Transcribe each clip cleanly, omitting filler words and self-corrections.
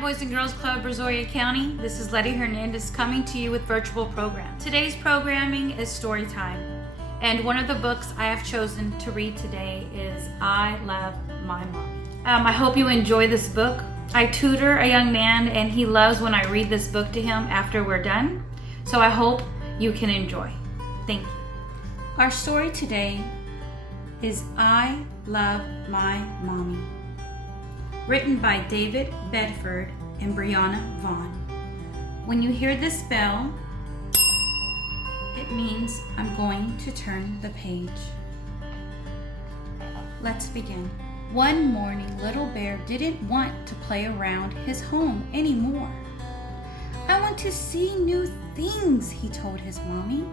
Boys and Girls Club, Brazoria County. This is Leti Hernandez coming to you with virtual program. Today's programming is story time, and one of the books I have chosen to read today is I Love My Mommy. I hope you enjoy this book. I tutor a young man, and he loves when I read this book to him after we're done, so I hope you can enjoy. Thank you. Our story today is I Love My Mommy, written by David Bedford and Brianna Vaughn. When you hear this bell, it means I'm going to turn the page. Let's begin. One morning, Little Bear didn't want to play around his home anymore. I want to see new things, he told his mommy.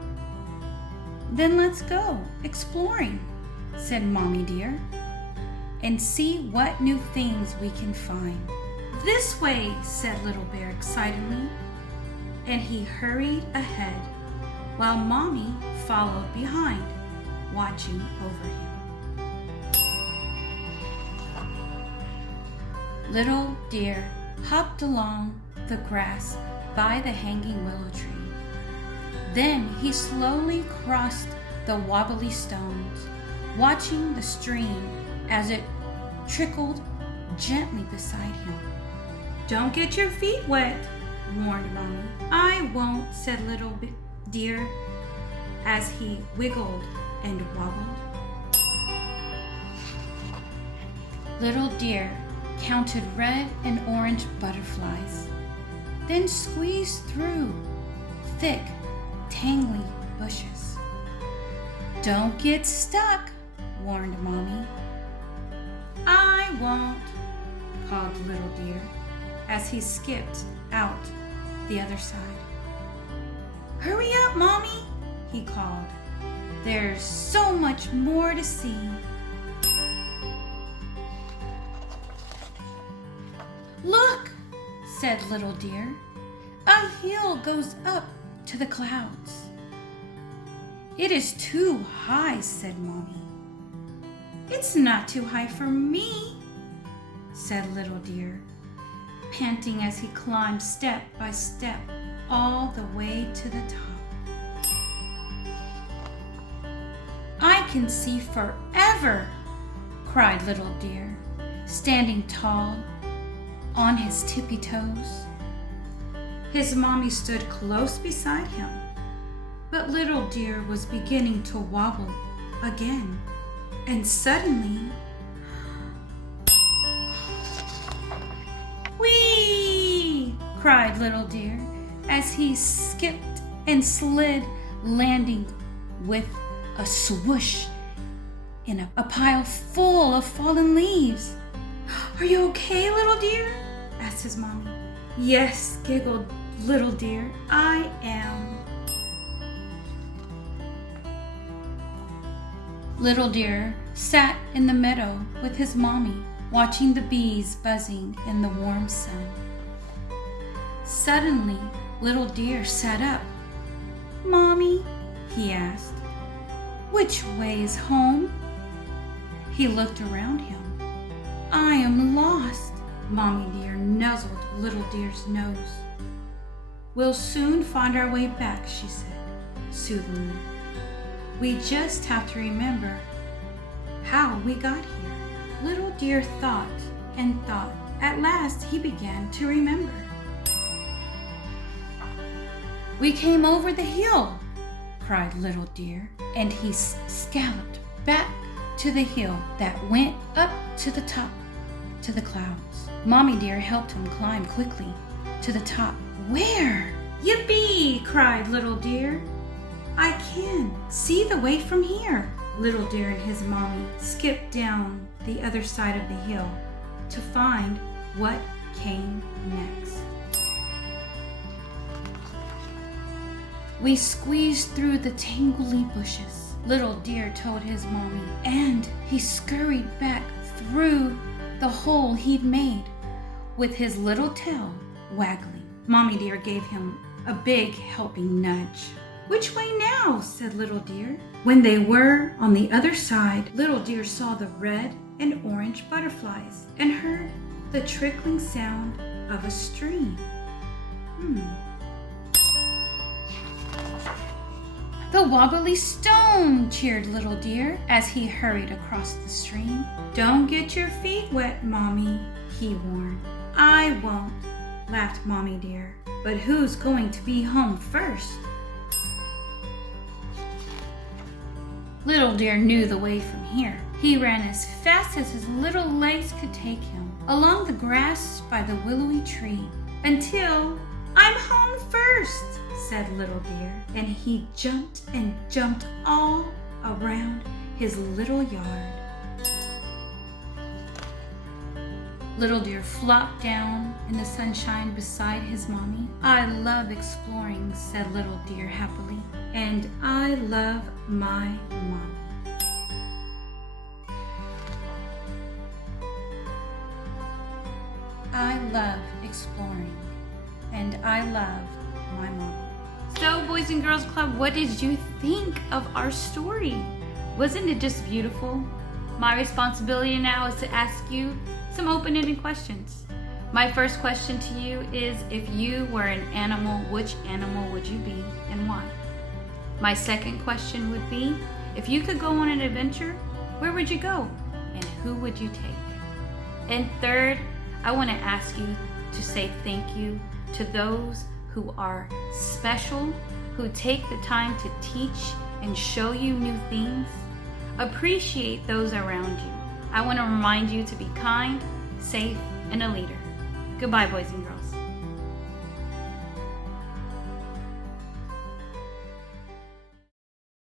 Then let's go exploring, said Mommy dear, and see what new things we can find. This way, said Little Bear excitedly, and he hurried ahead while Mommy followed behind, watching over him. Little Deer hopped along the grass by the hanging willow tree. Then he slowly crossed the wobbly stones, watching the stream as it trickled gently beside him. Don't get your feet wet, warned Mommy. I won't, said Little Deer as he wiggled and wobbled. Little Deer counted red and orange butterflies, then squeezed through thick, tangly bushes. Don't get stuck, warned Mommy. I won't, called Little Deer as he skipped out the other side. Hurry up, Mommy, he called. There's so much more to see. Look, said Little Deer. A hill goes up to the clouds. It is too high, said Mommy. It's not too high for me, said Little Deer, panting as he climbed step by step all the way to the top. I can see forever, cried Little Deer, standing tall on his tippy toes. His mommy stood close beside him, but Little Deer was beginning to wobble again. And suddenly, whee! Cried Little Deer as he skipped and slid, landing with a swoosh in a pile full of fallen leaves. Are you okay, Little Deer? Asked his mommy. Yes, giggled Little Deer, I am. Little Deer sat in the meadow with his mommy, watching the bees buzzing in the warm sun. Suddenly, Little Deer sat up. Mommy, he asked, which way is home? He looked around him. I am lost. Mommy Deer nuzzled Little Deer's nose. We'll soon find our way back, she said, soothingly. We just have to remember how we got here. Little Deer thought and thought. At last, he began to remember. We came over the hill, cried Little Deer, and he scalloped back to the hill that went up to the top, to the clouds. Mommy Deer helped him climb quickly to the top. Where? Yippee! Cried Little Deer. I can see the way from here. Little Deer and his mommy skipped down the other side of the hill to find what came next. We squeezed through the tangly bushes, Little Deer told his mommy, and he scurried back through the hole he'd made with his little tail waggling. Mommy Deer gave him a big helping nudge. Which way now? Said Little Deer. When they were on the other side, Little Deer saw the red and orange butterflies and heard the trickling sound of a stream. The wobbly stone, cheered Little Deer as he hurried across the stream. Don't get your feet wet, Mommy, he warned. I won't, laughed Mommy Deer. But who's going to be home first? Little Deer knew the way from here. He ran as fast as his little legs could take him, along the grass by the willowy tree, until, I'm home first, said Little Deer, and he jumped and jumped all around his little yard. Little Deer flopped down in the sunshine beside his mommy. I love exploring, said Little Deer happily, and I love my mommy. I love exploring, and I love my mommy. So, Boys and Girls Club, what did you think of our story? Wasn't it just beautiful? My responsibility now is to ask you some open-ended questions. My first question to you is, if you were an animal, which animal would you be and why? My second question would be, if you could go on an adventure, where would you go and who would you take? And third, I want to ask you to say thank you to those who are special, who take the time to teach and show you new things. Appreciate those around you. I want to remind you to be kind, safe, and a leader. Goodbye, boys and girls.